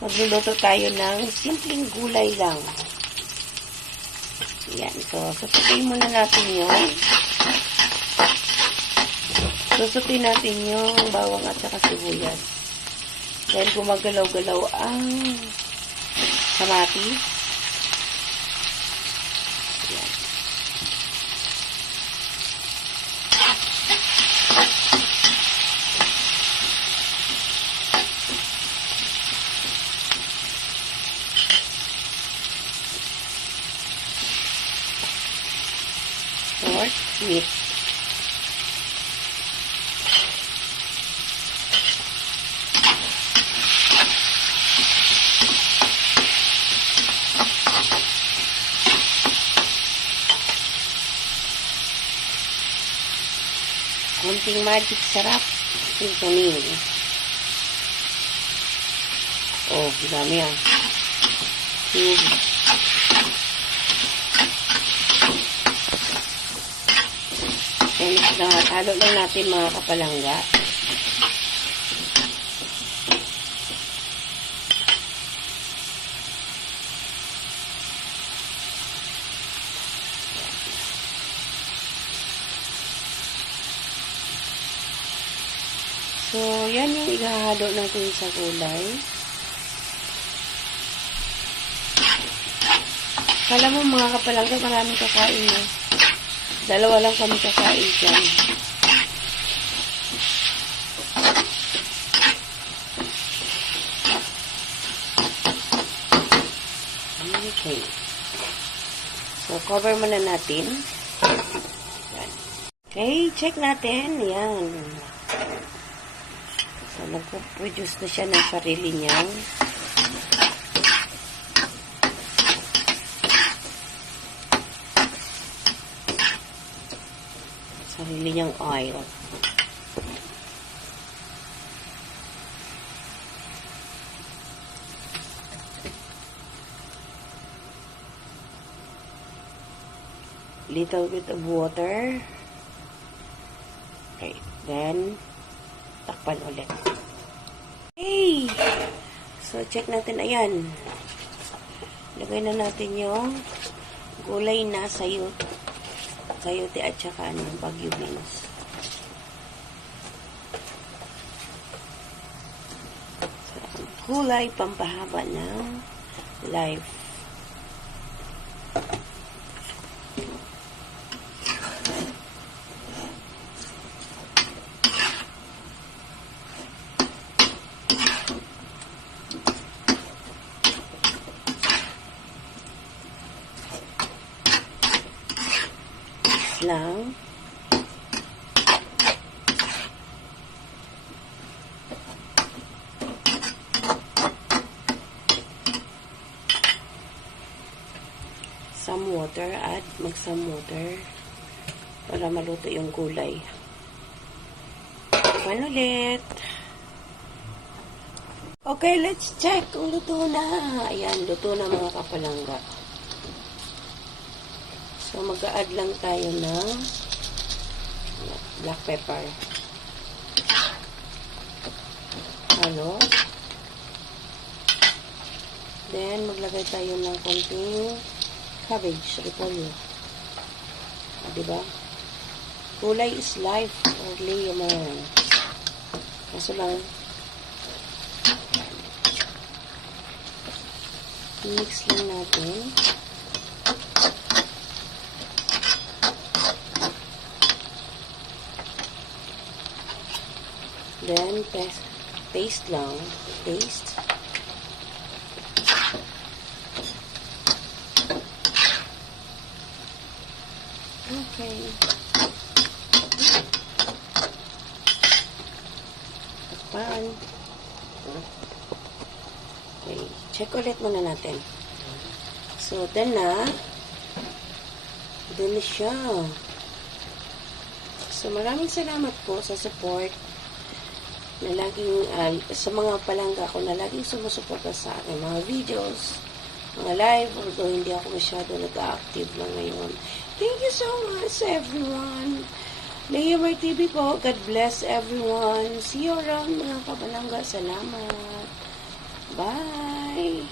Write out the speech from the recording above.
Magluluto tayo ng simpleng gulay lang. Yan. So, susutin muna natin yun. Susutin natin yung bawang at saka sibuyas. Dahil gumagalaw-galaw ang kamatis. Yan. Pork meat. Kunting magic sarap. Seasoning. Oh, dami yan. Cube. Halo lang natin mga kapalangga. So, yan yung ihahalo natin sa gulay. Kala mo mga kapalangga, maraming kakain na. Dalawa lang kami kakain dyan. Okay. So, cover muna natin. Yan. Okay, check natin. Yan. So, nagpo-produce na siya ng sarili niyang oil. Little bit of water. Okay, then takpan ulit. Okay! So, check natin. Ayan. Lagay na natin yung gulay na sayote at saka Baguio beans. So, gulay pampahaba ng life. Lang. Some water, add some water para maluto yung gulay. Pan ulit. Okay, let's check kung luto na. Ayan, luto na mga kapalangga. So, mag-a-add lang tayo ng black pepper. Halo. Then, maglagay tayo ng konting cabbage, repolyo. Diba? Gulay is life or layman. Kaso lang, mix lang natin. Then, paste lang. Paste. Okay. Takpan. Okay. Check ulit muna natin. So, then na. Dun na siya. So, maraming salamat po sa support na laging, sa mga palangga ko na laging sumusuporta sa akin mga videos, mga live, although hindi ako masyado nag-active lang ngayon. Thank you so much, everyone. Laymer TV po. God bless everyone. See you around, mga kapalangga. Salamat. Bye!